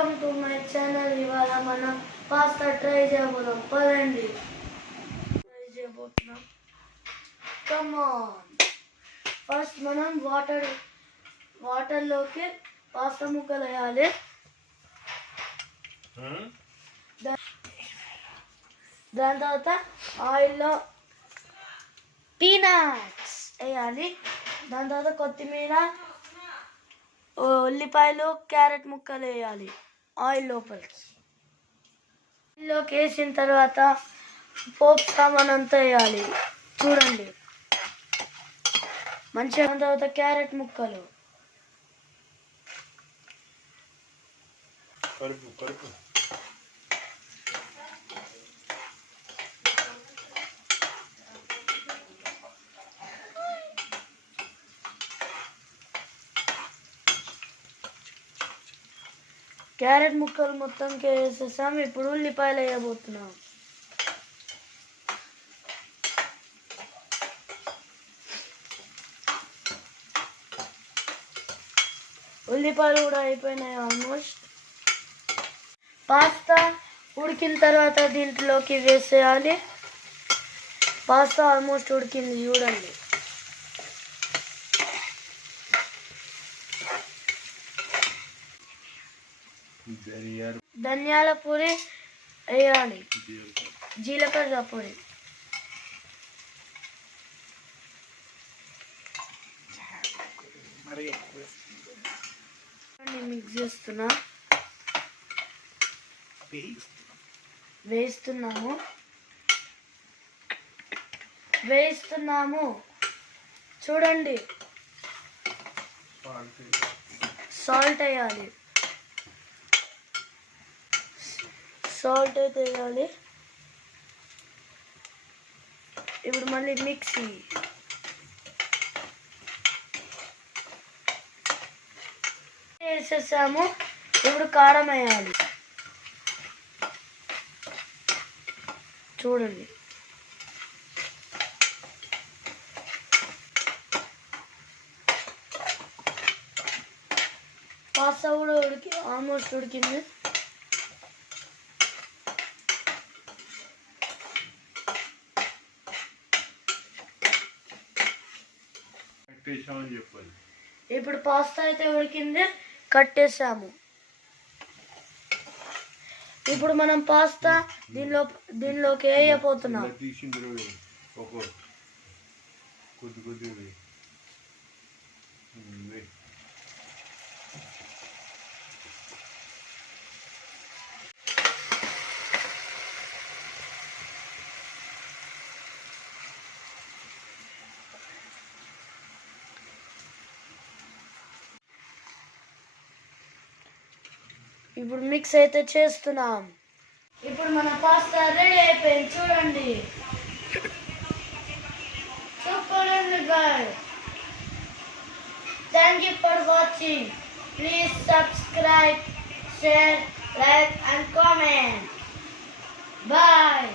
Welcome to my channel. ఇవాళ మనం pasta try చేయబోతున్నాం. పదండి ట్రై చేయబోతున్నాం. Come on. ఫస్ట్ మనం వాటర్లోకి పాస్తా ముక్కలు వేయాలి. దాని తర్వాత ఆయిల్లో పీనట్స్ వేయాలి. దాని తర్వాత కొత్తిమీర, ఉల్లిపాయలు, క్యారెట్ ముక్కలు వేయాలి ఆయిల్ లోపలికి. ఆయిల్లోకి వేసిన తర్వాత పోపు సామాన్ అంతా వేయాలి. చూడండి మంచిగా. దాని తర్వాత క్యారెట్ ముక్కలు, క్యారెట్ ముక్కలు మొత్తం వేసేసాం. ఇప్పుడు ఉల్లిపాయలు వేయబోతున్నాం. ఉల్లిపాయలు కూడా అయిపోయినాయి ఆల్మోస్ట్. పాస్తా ఉడికిన తర్వాత దీంట్లోకి వేసేయాలి. పాస్తా ఆల్మోస్ట్ ఉడికింది చూడండి. ధనియాల పొడి వేయాలి, జీలకర్ర పొడి, మిక్స్ చేస్తున్నా. వేస్తున్నాము చూడండి. సాల్ట్ వేయాలి. సాల్ట్ అయితే వేయాలి. ఇప్పుడు మళ్ళీ మిక్సీ. వేసేసాము. ఇప్పుడు కారం వేయాలి. చూడండి పాస్తా కూడా ఆల్మోస్ట్ ఉడికింది. ఇప్పుడు పాస్తా అయితే ఉడికింది, కట్టేసాము. ఇప్పుడు మనం పాస్తా దీనిలోకి వేయబోతున్నాం. ఇప్పుడు మిక్స్ అయితే చేస్తున్నాం. ఇప్పుడు మన పాస్తా రెడీ అయిపోయింది చూడండి. సూపర్ ఉంది guys. Thank you for watching. Please subscribe, share, like and comment. Bye.